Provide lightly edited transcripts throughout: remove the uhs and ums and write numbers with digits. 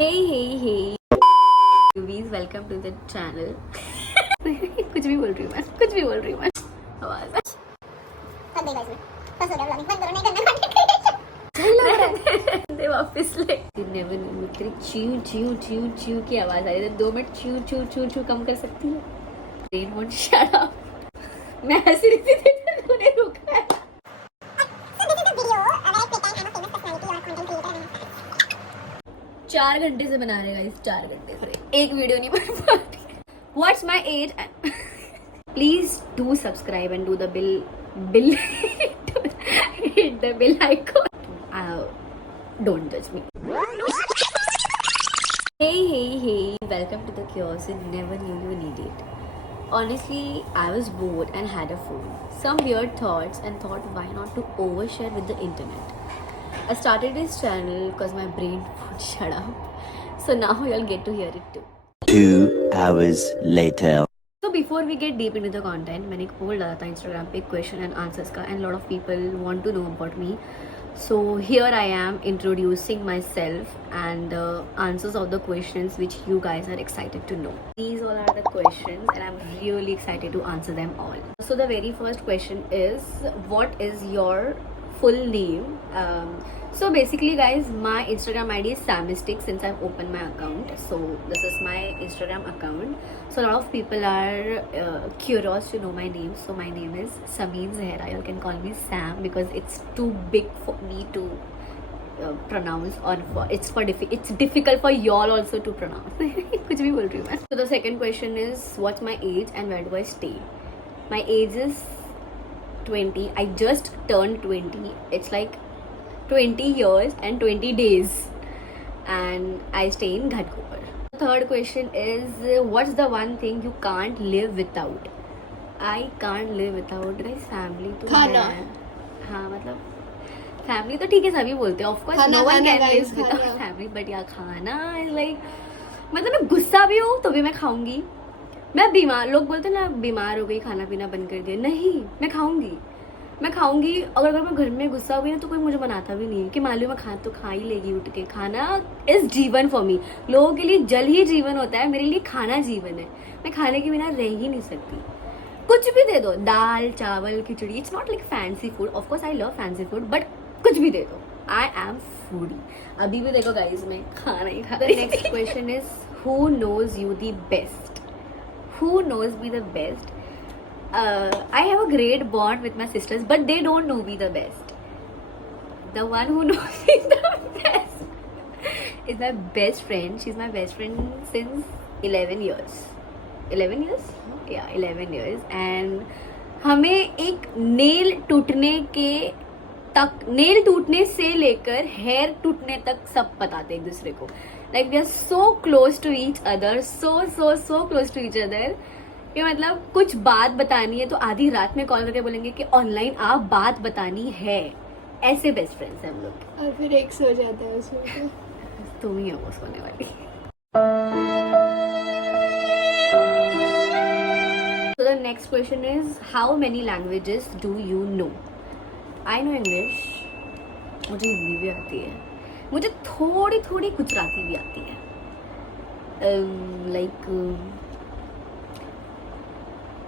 Hey newbies, welcome to the channel. कुछ भी बोल रही हूँ मैं आवाज फंस गई गाइस में फंस हो गया ब्लॉगिंग बंद करो नहीं करना कंटेंट सही लग रहा है दे वापस ले नेवर न्यू तेरी च्यू च्यू च्यू च्यू की आवाज आ रही है 2 minute chew chew chew chew कम कर सकती है ब्रेन वोंट शट अप मैं हंस रही थी तूने रोका है So this is the video. अगर एक पिता है ना फेमस पर्सनालिटी और कंटेंट क्रिएटर है 4 घंटे से बना रहे गाइस 4 घंटे से एक वीडियो नहीं बन पाती what's my age please do subscribe and do the bill hit the bell icon don't judge me hey welcome to the chaos you never knew you needed. Honestly, I was bored and had a phone, some weird thoughts, and thought why not to overshare with the internet. I started this channel because my brain would shut up. So now you'll get to hear it too. 2 hours later. So before we get deep into the content, मैंने एक poll डाला था Instagram पे question and answers का and lot of people want to know about me. So here I am introducing myself and the answers of the questions which you guys are excited to know. These all are the questions and I'm really excited to answer them all. So the very first question is, what is your full name? So basically guys, my Instagram ID is Samistic since I've opened my account. So this is my Instagram account. So a lot of people are curious to know my name. So my name is Sameen Zahra. You can call me Sam because it's too big for me to pronounce or it's difficult for y'all also to pronounce. कुछ भी बोल रही हूँ मैं. So the second question is, what's my age and where do I stay? My age is 20. I just turned 20. It's like 20 years and 20 days and I stay in Ghatkopar. Third question is, what's the one thing you can't live without? I can't live without guys family तो खाना. है. हाँ मतलब family तो ठीक है सभी बोलते हैं ऑफ कोर्स खाना, नो वन खाना कैन लिव guys, विदाउट खाना. फैमिली बट या खाना इज लाइक मतलब मैं गुस्सा भी हूँ तो भी मैं खाऊंगी. मैं बीमार लोग बोलते हैं ना बीमार हो गई खाना पीना बंद कर दिया नहीं मैं खाऊंगी अगर मैं घर में गुस्सा हुई ना तो कोई मुझे बनाता भी नहीं है कि मालूम है तो खा ही लेगी उठ के. खाना इज जीवन फॉर मी. लोगों के लिए जल ही जीवन होता है मेरे लिए खाना जीवन है. मैं खाने के बिना रह ही नहीं सकती. कुछ भी दे दो दाल चावल खिचड़ी it's not like fancy food of course I love fancy food but कुछ भी दे दो आई एम फूडी. अभी भी देखो गाइस मैं खाना ही खा रही. Next question is, who knows you the best? Who knows me the best? I have a great bond with my sisters, but they don't know me the best. The one who knows me the best is my best friend. She's my best friend since 11 years. 11 years? Yeah, 11 years. And हमें एक nail टूटने से लेकर hair टूटने तक सब बताते एक दूसरे को. Like we are so close to each other so close to each other कि मतलब कुछ बात बतानी है तो आधी रात में कॉल करके बोलेंगे कि ऑनलाइन आप बात बतानी है. ऐसे बेस्ट फ्रेंड्स हैं हम लोग. और फिर एक सो जाता है उसमें. तुम ही हो वो सोने वाली. So the next question is, how many languages do you know? I know English. मुझे हिंदी भी आती है. मुझे थोड़ी गुजराती भी आती है. लाइक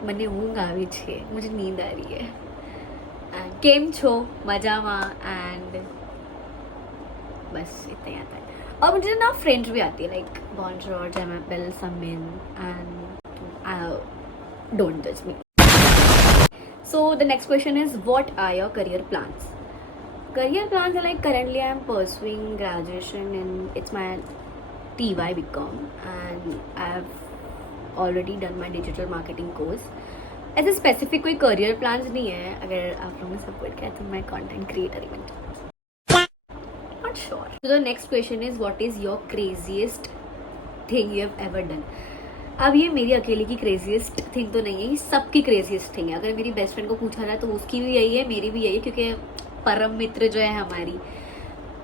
મને ઊંઘ આવી છે मुझे नींद आ रही है. केम छो मजामा एंड बस इतना ही आता है. और मुझे ना फ्रेंच भी आती है लाइक बॉन्जोर जैमापेल समिन एंड डोंट जज मी. So the next question is, what are your career plans? Career plans are like currently I am pursuing graduation in it's my TY BCom and I have already done my digital marketing course. ऐसे specific कोई career plans नहीं है. अगर आप लोगों ने support किया तो मैं content creator ही बन जाऊँ. Not sure. So the next question is, what is your craziest thing you have ever done? अब ये मेरी अकेले की क्रेजीएस्ट थिंग तो नहीं है, ये सबकी क्रेजीएस्ट थिंग है. अगर मेरी बेस्ट फ्रेंड को पूछा जाए तो उसकी भी यही है मेरी भी यही है क्योंकि परम मित्र जो है हमारी.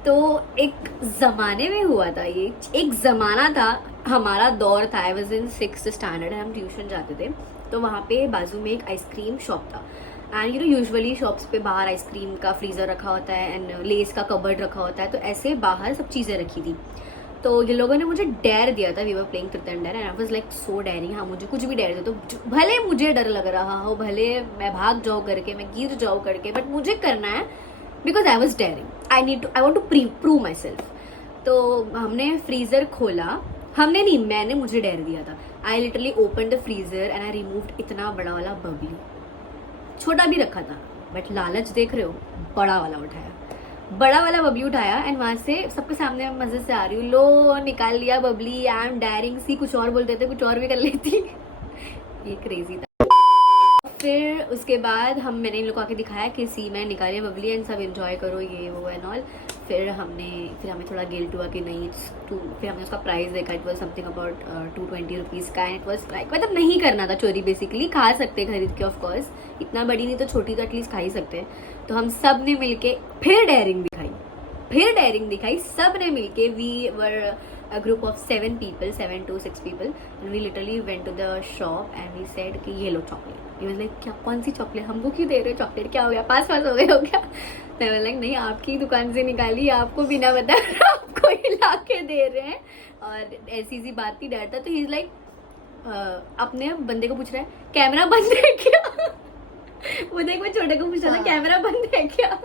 तो एक ज़माने में हुआ था ये. एक ज़माना था हमारा दौर था. I was in 6th standard. हम ट्यूशन जाते थे तो वहाँ पे बाजू में एक आइसक्रीम शॉप था and you know usually shops पे बाहर आइसक्रीम का फ्रीज़र रखा होता है एंड लेस का कबर्ड रखा होता है. तो ऐसे बाहर सब चीज़ें रखी थी. तो ये लोगों ने मुझे डेयर दिया था, we were playing truth and dare and I was like so daring, हाँ मुझे कुछ भी डेयर दे दो, भले मुझे डर लग रहा हो, भले मैं भाग जाऊँ करके, मैं गिर जाऊँ करके, बट मुझे करना है because I was daring, I want to prove myself. तो हमने फ्रीजर खोला, हमने नहीं, मैंने, मुझे डेयर दिया था. I literally open the freezer and I removed इतना बड़ा वाला बबली. छोटा भी रखा था बट लालच देख रहे हो, बड़ा वाला उठाया, बड़ा वाला बबली उठाया एंड वहां से सबके सामने मजे से आ रही हूँ, लो निकाल लिया बबली, आई एम डायरिंग सी, कुछ और बोलते थे, कुछ और भी कर लेती. ये क्रेजी था. फिर उसके बाद मैंने इन लोग को आके दिखाया कि सी मैं निकाली बबली एंड सब एंजॉय करो ये वो एंड ऑल. फिर हमें थोड़ा गिल्ट हुआ कि नहीं फिर हमने उसका प्राइस देखा, it was something about 220 rupees का. एंड इट वॉज लाइक, मतलब नहीं करना था चोरी, बेसिकली खा सकते खरीद के, ऑफ कोर्स इतना बड़ी नहीं तो छोटी तो एटलीस्ट खा ही सकते हैं. तो हम सब ने मिलके फिर डेयरिंग दिखाई, सब ने मिलके. We were a group of 7 to 6 people and we literally went to the shop and we said कि ये लो चॉकलेट. He was like क्या, कौन सी चॉकलेट, हमको क्यों दे रहे हो चॉकलेट, क्या हो गया, पास हो गए हो क्या. मैं बोला नहीं, आपकी दुकान से निकाली, आपको बिना बताए आपको ही ला के दे रहे हैं. और ऐसी सी बात थी, डर था. तो ही इज लाइक अपने बंदे को पूछ रहा है कैमरा बंद है क्या. वो देख, मैं छोटे को पूछ रहा था कैमरा बंद है क्या.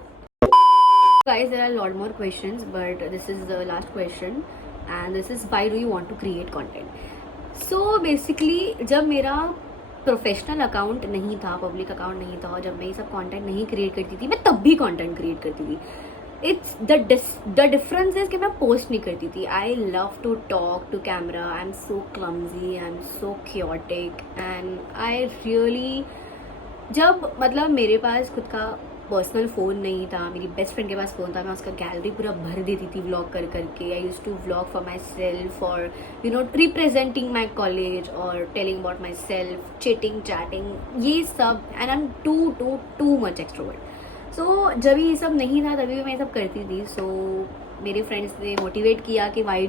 Guys, there are a lot more questions but this is the last question and this is why do you want to create content. So basically जब मेरा प्रोफेशनल अकाउंट नहीं था, पब्लिक अकाउंट नहीं था, जब मैं ये सब कंटेंट नहीं क्रिएट करती थी, मैं तब भी कंटेंट क्रिएट करती थी. इट्स द डिफरेंस इज कि मैं पोस्ट नहीं करती थी. I love to talk to camera, I am so clumsy, I am so chaotic and I really, जब मतलब मेरे पास खुद का पर्सनल फ़ोन नहीं था, मेरी बेस्ट फ्रेंड के पास फ़ोन था, मैं उसका गैलरी पूरा भर देती थी व्लॉग कर करके. I use to vlog for myself और you know representing my college और telling about myself, chitting chatting, ये सब. And I am too much extrovert. So जब ये सब नहीं था तभी भी मैं सब करती थी. सो मेरे फ्रेंड्स ने मोटिवेट किया कि why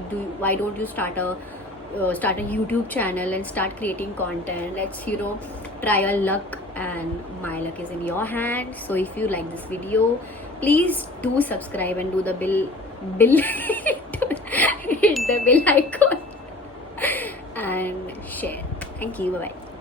don't you start a YouTube channel and start creating content. Let's try your luck and my luck is in your hand. So if you like this video, please do subscribe and do the bill hit the bell icon and share. Thank you. Bye bye.